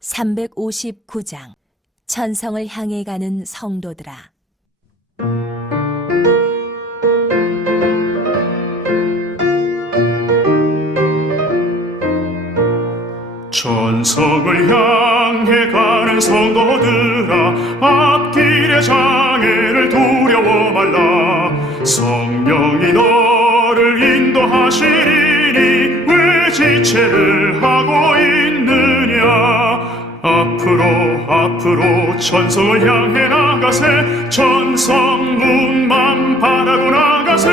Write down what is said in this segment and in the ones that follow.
359장. 천성을 향해 가는 성도들아. 천성을 향해 가는 성도들아 앞길의 장애를 두려워 말라. 성령이 너를 인도하시리니 왜 지체를 하고 앞으로 앞으로 천성을 향해 나가세. 천성 문만 바라고 나가세.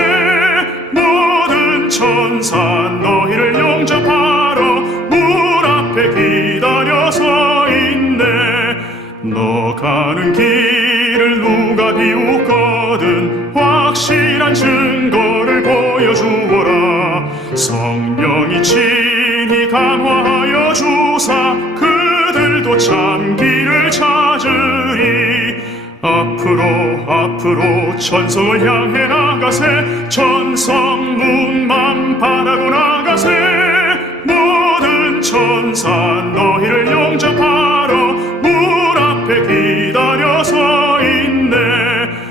모든 천사 너희를 영접하러 문 앞에 기다려 서 있네. 너 가는 길을 누가 비웃거든 확실한 증거를 보여주어라. 성령이 친히 감화하여 주사 그들도 참 앞으로 앞으로 천성을 향해 나가세. 천성 문만 바라고 나가세. 모든 천사 너희를 영접하러 문 앞에 기다려 서 있네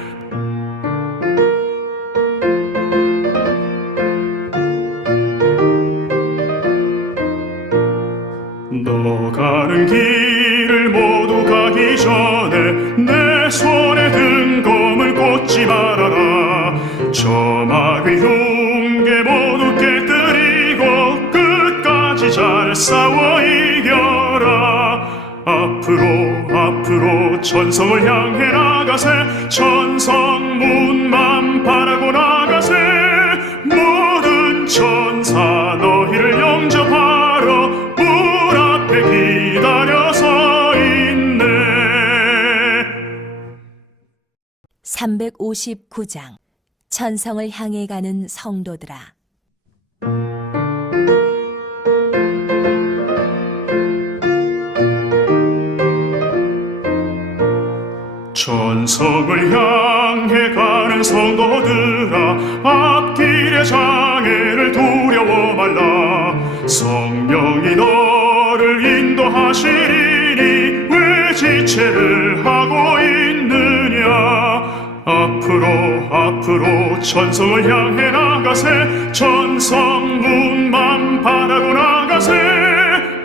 천성을 향해 나가세. 천성 문만 바라고 나가세. 모든 천사 너희를 영접하러 문 앞에 기다려 서 있네. 359장. 천성을 향해 가는 성도들아 천성을 향해 가는 성도들아 앞길의 장애를 두려워 말라. 성령이 너를 인도하시리니 왜 지체를 하고 있느냐? 앞으로 앞으로 천성을 향해 나가세. 천성 문만 바라고 나가세.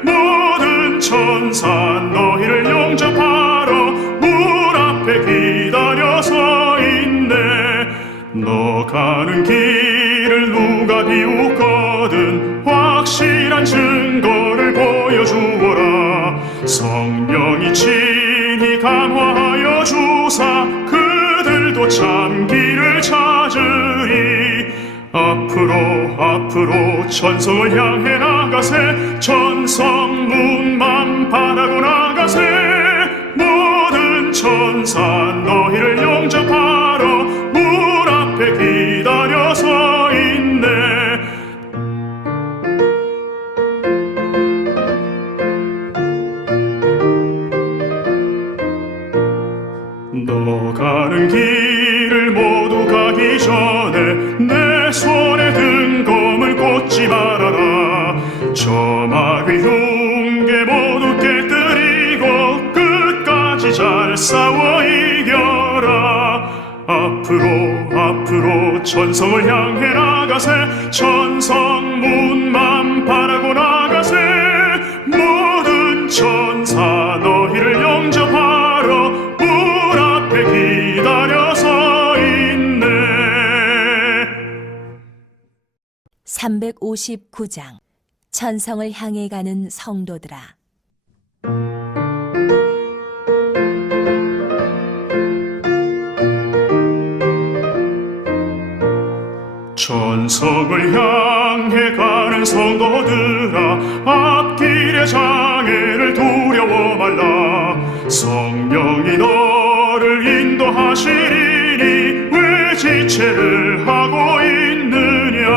모든 천사 너희를 영접하러 문 앞에 기다려 서 있네. 너 가는 길을 누가 비웃거든 확실한 증거를 보여주어라. 성령이 친히 감화하여 주사 그들도 참 길을 찾으리. 앞으로 앞으로 천성을 향해 나가세 천성 문만 바라고 나 가세 나가세 천성 문만 바라고 나가세. 모든 천사 너희를 영접하러 문 앞에 기다려 서 있네. 359장. 천성을 향해 가는 성도들아 천성을 향해 가는 성도들아 앞길의 장애를 두려워 말라. 성령이 너를 인도하시리니 왜 지체를 하고 있느냐?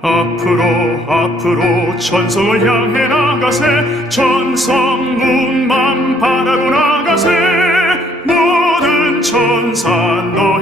앞으로 앞으로 천성을 향해 나가세. 천성 문만 바라고 나가세. 모든 천사 너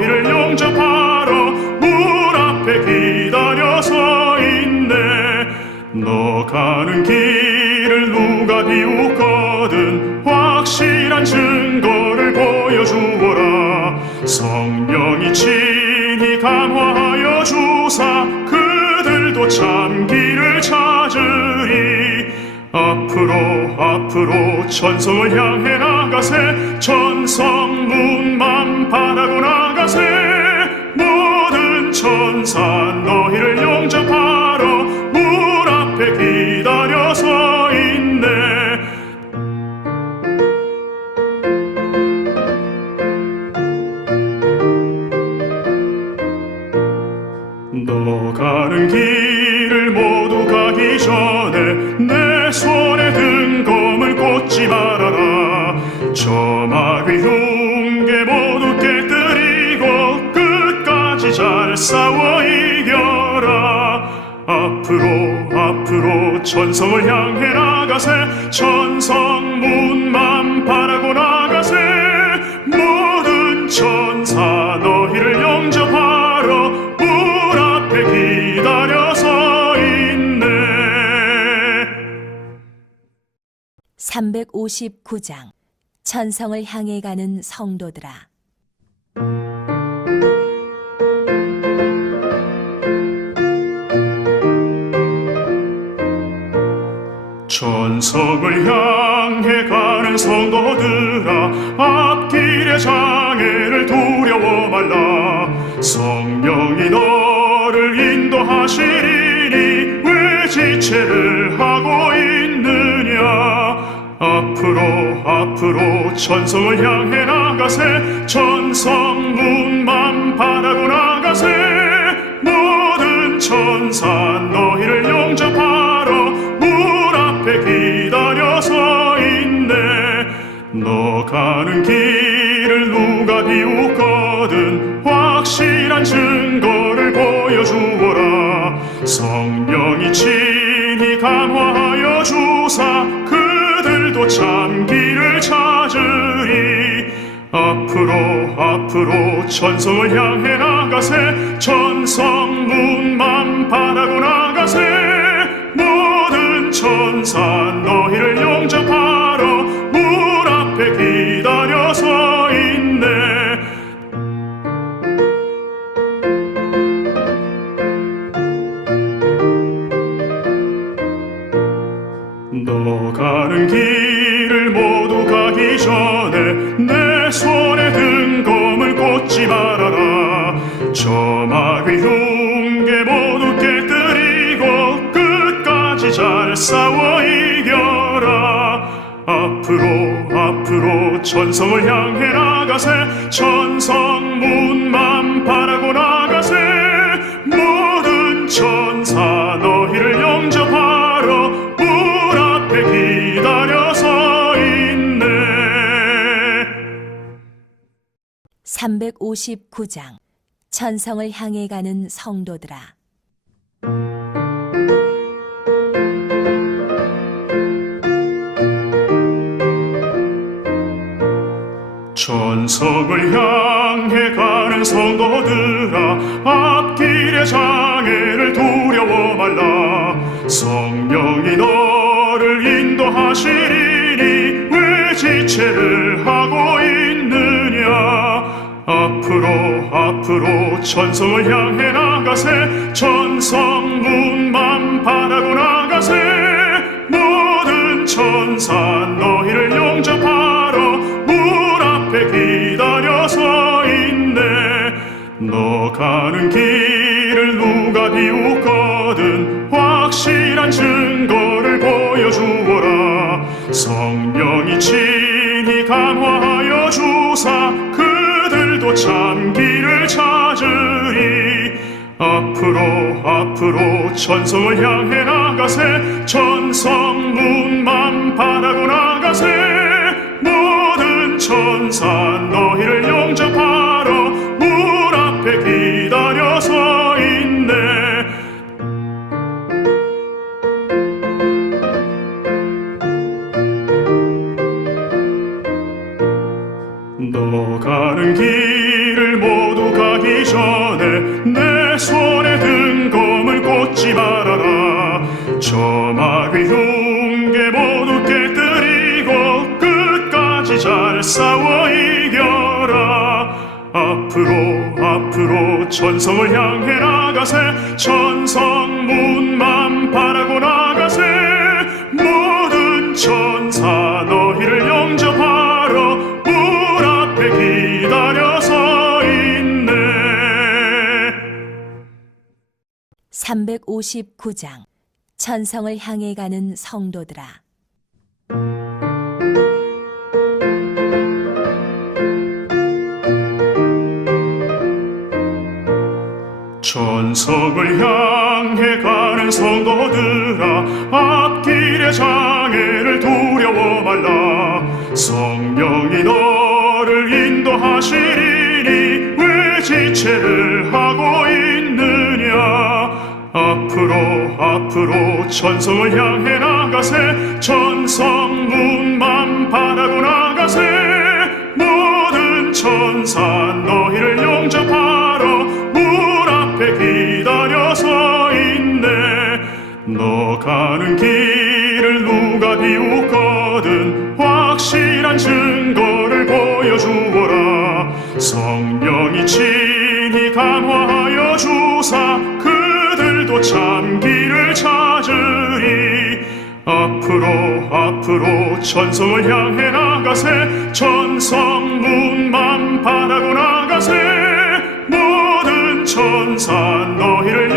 가는 길을 누가 비웃거든 확실한 증거를 보여주어라. 성령이 친히 감화하여 주사 그들도 참 길을 찾으리. 앞으로 앞으로 천성을 향해 나가세. 천성 문만 바라고 나가세. 모든 천사 너 잘 싸워 이겨라. 앞으로 앞으로 천성을 향해 나가세. 천성 문만 바라고 나가세. 모든 천사 너희를 영접하러 문 앞에 기다려 서 있네. 359장. 천성을 향해 가는 성도들아 천성을 향해 가는 성도들아 앞길의 장애를 두려워 말라. 성령이 너를 인도하시리니 왜 지체를 하고 있느냐? 앞으로 앞으로 천성을 향해 나가세. 천성 문만 바라고 나가세. 모든 천사 너희를 영접하 가는 길을 누가 비웃거든 확실한 증거를 보여주어라. 성령이 친히 감화하여 주사 그들도 참 길을 찾으리. 앞으로 앞으로 천성을 향해 나가세. 천성 문만 바라고 나가세. 모든 천사 너희를 영접하 말아라. 저마귀 흉계 모두 깨뜨리고 끝까지 잘 싸워 이겨라. 앞으로 앞으로 천성을 향해 나가세 천성 문만 359장. 천성을 향해 가는 성도들아. 천성을 향해 가는 성도들아 앞길의 장애를 두려워 말라. 성령이 너를 인도하시리니 왜 지체를 앞으로 앞으로 천성을 향해 나가세. 천성 문만 바라고 나가세. 모든 천사 너희를 영접하러 문 앞에 기다려 서 있네. 너 가는 길을 누가 비웃거든 확실한 증거를 보여주어라. 성령이 친히 감화하여 주사 그들도 참 길을 찾으리. 앞으로 앞으로 천성을 향해 나가세. 천성 문만 바라고 나가세. 모든 천사 너희를 영접하러 문 앞에 기다려 서 있네. 너 가는 길 천성을 향해 나가세 천성 문만 바라고 나가세. 모든 천사 너희를 영접하러 문 앞에 기다려서 있네. 359장. 천성을 향해 가는 성도들아 천성을 향해 가는 성도들아 앞길의 장애를 두려워 말라. 성령이 너를 인도하시리니 왜 지체를 하고 있느냐? 앞으로 앞으로 천성을 향해 나가세. 천성 문만 바라고 나가세. 모든 천사 너 너 가는 길을 누가 비웃거든 확실한 증거를 보여주어라. 성령이 친히 감화하여 주사 그들도 참 길을 찾으리. 앞으로 앞으로 천성을 향해 나가세. 천성 문만 바라고 나가세. 모든 천사 너희를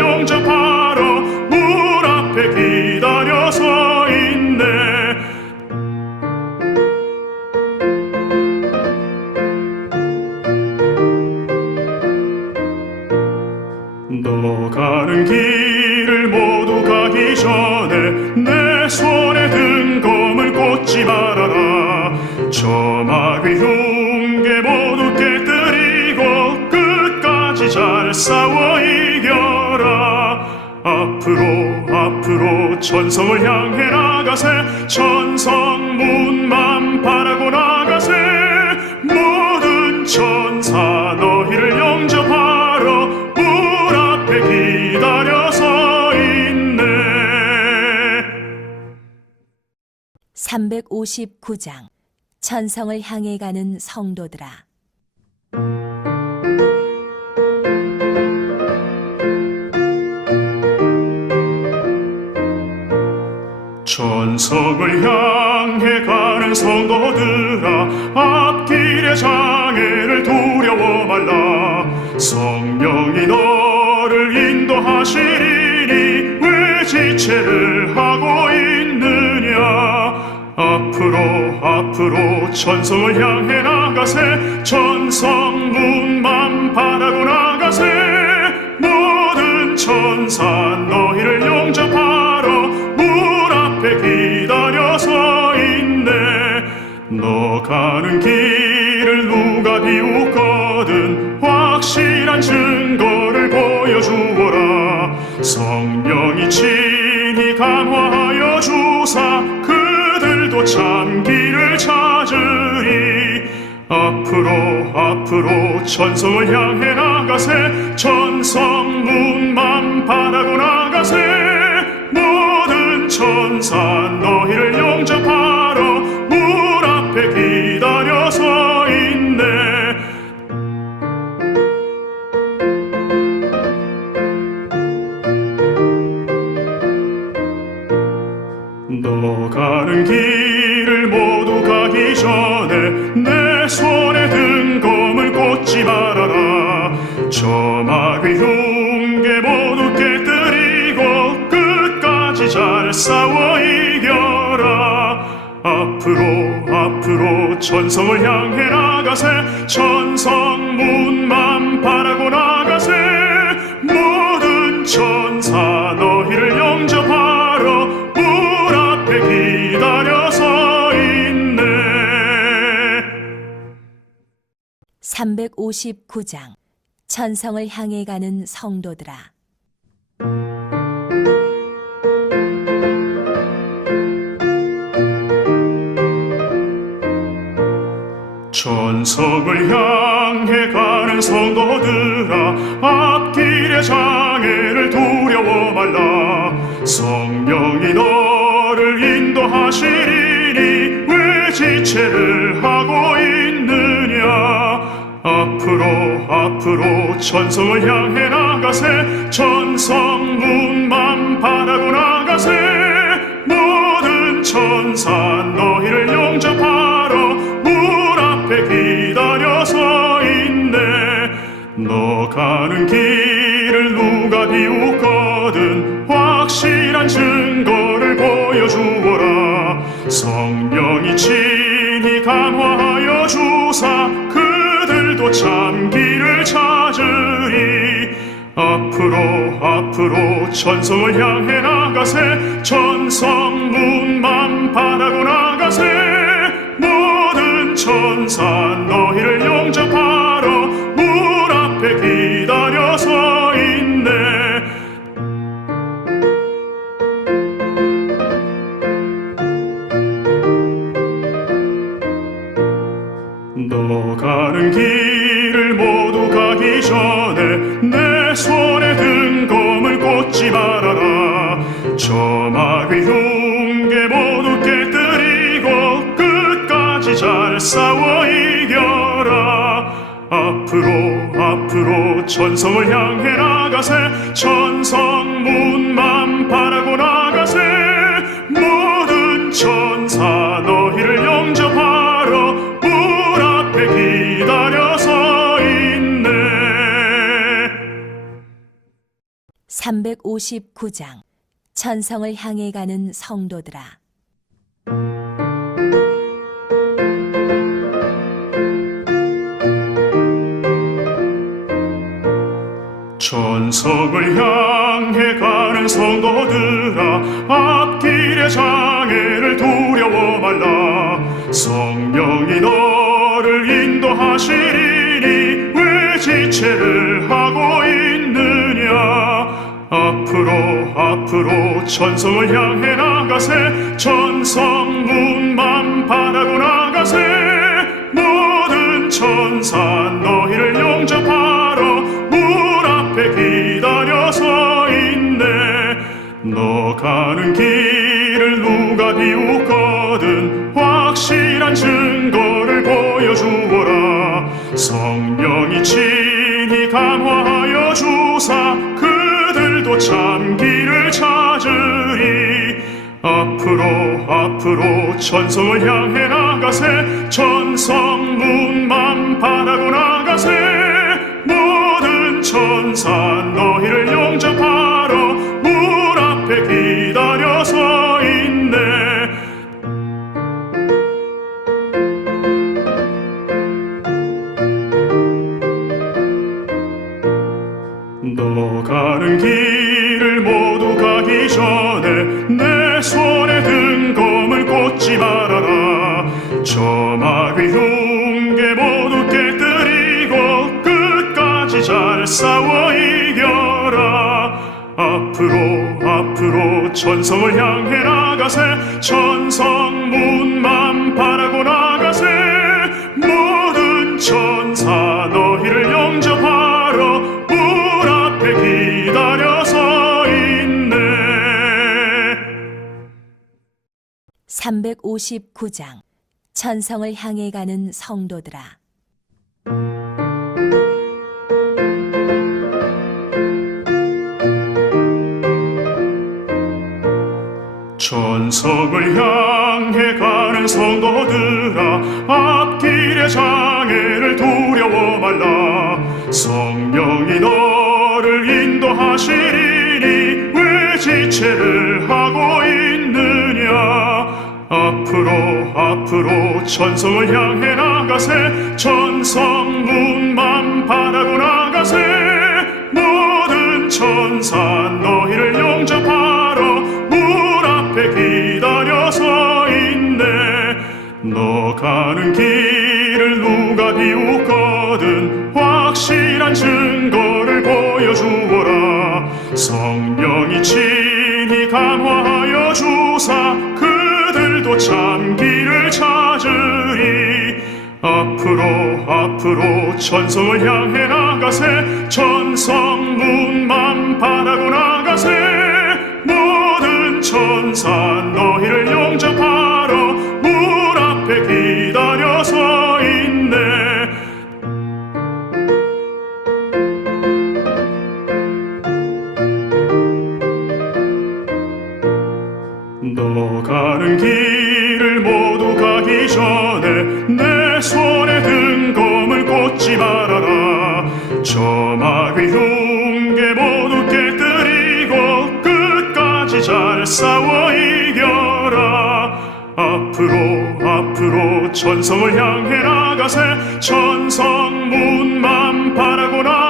359장. 천성을 향해 가는 성도들아. 천성을 향해 가는 성도들아 앞길의 장애를 두려워 말라. 성령이 너를 인도하시리니 왜 지체를 하고 있느냐 앞으로 앞으로 천성을 향해 나가세. 천성 문만 바라고 나가세. 모든 천사 너희를 영접하러 문 앞에 기다려 서 있네. 너 가는 길을 누가 비웃거든 확실한 증거를 보여주어라. 성령이 친히 감화하여 주사 그들도 참 길을 찾으리. 앞으로 앞으로 천성을 향해 나가세. 천성 문만 바라고 나가세. 모든 천사 너희를 나가세. 천성 문만 바라고 나가세. 모든 천사 너희를 영접하러 문 앞에 기다려서 있네. 359장. 천성을 향해 가는 성도들아 천성을 향해 가는 성도들아 앞길의 장애를 두려워 말라. 성령이 너를 인도하시리니 왜 지체를 하고 앞으로 앞으로 천성을 향해 나가세. 천성 문만 바라고 나가세. 모든 천사 너희를 증거를 보여주어라. 성령이 친히 감화하여 주사 그들도 참 길을 찾으리. 앞으로 앞으로 천성을 향해 나가세. 천성 문만 바라고 나가세. 모든 천사 너희를 용접하 잘 싸워 이겨라. 앞으로 앞으로 천성을 향해 나가세. 천성 문만 바라고 나가세. 모든 천사 너희를 영접하러 문 앞에 기다려 서 있네. 359장. 천성을 향해 가는 성도들아 천성을 향해 가는 성도들아 앞길의 장애를 두려워 말라. 성령이 너를 인도하시리니 왜 지체를 하고 있느냐? 앞으로 앞으로 천성을 향해 나가세. 천성 문만 바라고 나가세. 모든 천사 너희를 용접하 가는 길을 누가 비웃거든 확실한 증거를 보여주어라. 성령이 친히 감화하여 주사 그들도 참 길을 찾으리. 앞으로 앞으로 천성을 향해 나가세. 천성 문만 바라고 나가세. 모든 천사 너희를 앞에 기다려 서 있네. 너 가는 길을 모두 가기 전에 내 손에 든 검을 꽂지 말아라. 저마귀 흉계 모두 깨뜨리고 끝까지 잘 싸워 앞으로 천성을 향해 나가세. 천성 문만 바라고 나가세. 모든 천사 너희를 영접하러 문 앞에 기다려 서 있네. 359장. 천성을 향해 가는 성도들아 천성을 향해 가는 성도들아 앞길의 장애를 두려워 말라. 성령이 너를 인도하시리니 왜 지체를 하고 있느냐? 앞으로 앞으로 천성을 향해 나가세. 천성 문만 바라고 나가세. 모든 천사 너희를 너 가는 길을 누가 비웃거든 확실한 증거를 보여주어라. 성령이 친히 감화하여 주사 그들도 참 길을 찾으리. 앞으로 앞으로 천성을 향해 나가세. 천성 문만 바라고 나가세. 모든 천사 너희를 용접하 앞으로 앞으로 천성을 향해 나가세 천성문만 바라고 나가